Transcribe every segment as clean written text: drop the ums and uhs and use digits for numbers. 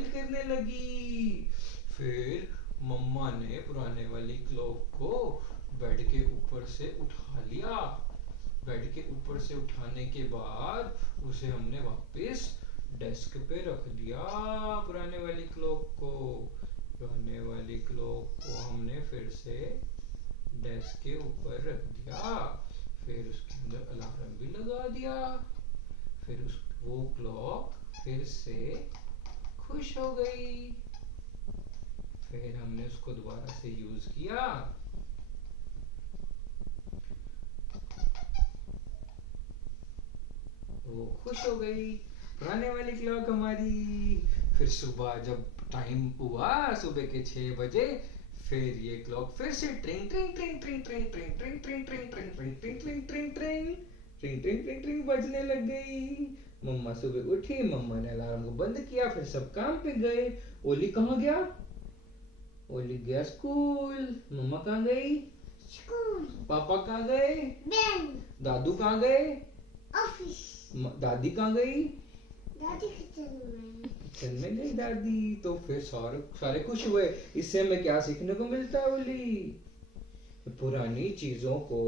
Smile करने लगी। फिर मम्मा ने पुराने वाली क्लॉक को बेड के ऊपर से उठा लिया। बेड के ऊपर से उठाने के बाद उसे हमने वापस डेस्क पे रख दिया। पुराने वाली क्लॉक को, पुराने वाली क्लॉक को हमने फिर से डेस्क के ऊपर रख दिया। फिर उसके अंदर अलार्म भी लगा दिया। फिर वो क्लॉक फिर से खुश हो गई। फिर हमने उसको दोबारा से यूज किया। वो खुश हो गई, पुराने वाली क्लॉक हमारी। फिर सुबह जब टाइम हुआ सुबह के 6 बजे, फिर ये क्लॉक फिर से ट्रिंग ट्रिंग ट्रिंग ट्रिंग ट्रिंग ट्रिंग ट्रिंग ट्रिंग ट्रिंग ट्रिंग ट्रिंग ट्रिंग ट्रिंग ट्रिंग ट्रिंग ट्रिंग ट्रिंग ट्रिंग ट्रिंग बजने लग गई। मम्मा सुबह उठी, मम्मा ने अलार्म को बंद किया, फिर सब काम पे गए। ओली कहाँ गया? ओली गया स्कूल। मम्मा कहाँ गई? स्कूल। पापा कहाँ गए? बैंक। दादू कहाँ गए? ऑफिस। दादी कहाँ गई? दादी किचन में। किचन में गई दादी। तो फिर सारे खुश हुए। इससे हमें क्या सीखने को मिलता है ओली? पुरानी चीजों को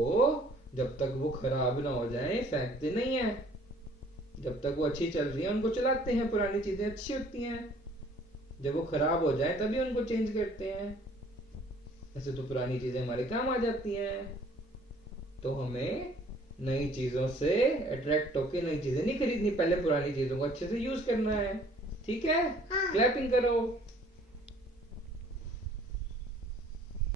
जब तक वो खराब ना हो जाए फेंकते नहीं है। जब तक वो अच्छी चल रही है उनको चलाते हैं। पुरानी चीजें अच्छी होती हैं, जब वो खराब हो जाए तभी उनको चेंज करते हैं। ऐसे तो पुरानी चीजें हमारे काम आ जाती हैं। तो हमें नई चीजों से अट्रैक्ट होके नई चीजें नहीं खरीदनी, पहले पुरानी चीजों को अच्छे से यूज करना है। ठीक है? हाँ। क्लैपिंग करो।